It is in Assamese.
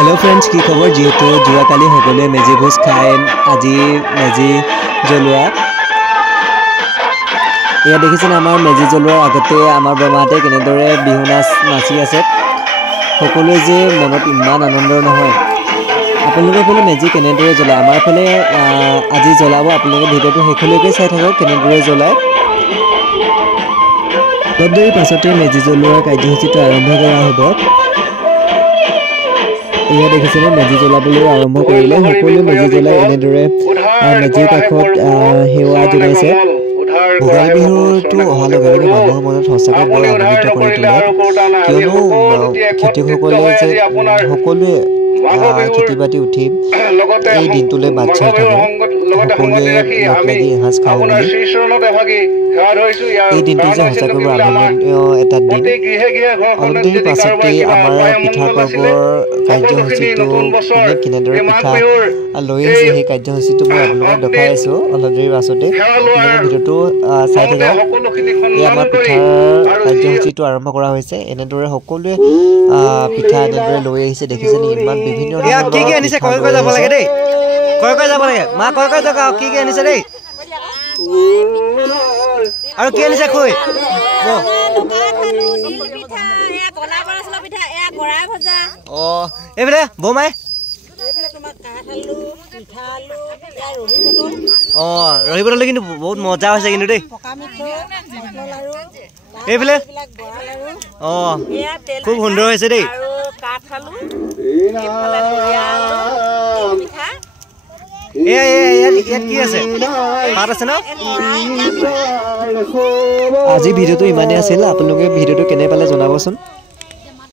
हेलो फ्रेंड्स की खबर जीतु जुआकाली सकलोए मेजी भोज खाए আজি मेजी जलोआ या देखिছেন आमार मेजी जलोआर आगते आमार बरमाते केनेदरे बिहु नाच नाचि आछे सकलोए जे मनत इमान आनंद নহয় आपलोके फले मेजी केनेदरे जलाय आमार फले আজি जलाब आपलोके भिडिओটো हेखলৈके চাই থাকক केनेदरे जलाय बदरी पाछते मेजी जलोआर कार्यसूचिটো आरम्भ কৰা হ'ব इया देखिছেনে मेजी जलाবলৈ आरम्भ কৰিলে সকলো मेजी जलाय এনেদৰে मेजी কাষত হেৱা জ্বলাইছে ভোগালী বিহুটো অহা লগে লগে মানুহৰ মনত সঁচাকৈ বৰ আনন্দিত কৰি তোলে কিয়নো খেতিয়কসকলে যে সকলোৱে খেতি বাতি উঠি এই দিনটোলৈ বাট চাই থাকে সকলোৱে লগ লাগি এসাঁজ খাওঁ বুলি এই দিনটো যে সঁচাকৈ বৰ আনন্দনীয় এটা দিন অলপ দেৰি পাছতে আমাৰ পিঠা পৰ্বৰ কাৰ্যসূচীটো কোনে কেনেদৰে পিঠা লৈ আহিছে সেই কাৰ্যসূচীটো মই আপোনালোকক দেখাই আছোঁ অলপ দেৰি পাছতে আপোনালোকে ভিডিঅ'টো চাই থাকক এই আমাৰ পিঠাৰ কাৰ্যসূচীটো আৰম্ভ কৰা হৈছে এনেদৰে সকলোৱে পিঠা এনেদৰে লৈ আহিছে দেখিছেনে ইমান বিভিন্ন ধৰণৰ কি আনিছে কৈ যাব লাগে দেই কৈ যাব লাগে মা কৈ যাওক কি আনিছে দেই আৰু কি আনিছে কৈ এইফালে বৌমাই ৰহি বটল কিন্তু বহুত মজা হৈছে কিন্তু দেই এইফালে খুব সুন্দৰ হৈছে দেই কি আছে ভাত আছে ন আজি ভিডিঅ'টো ইমানেই আছিল আপোনালোকে ভিডিঅ'টো কেনে পালে জনাবচোন।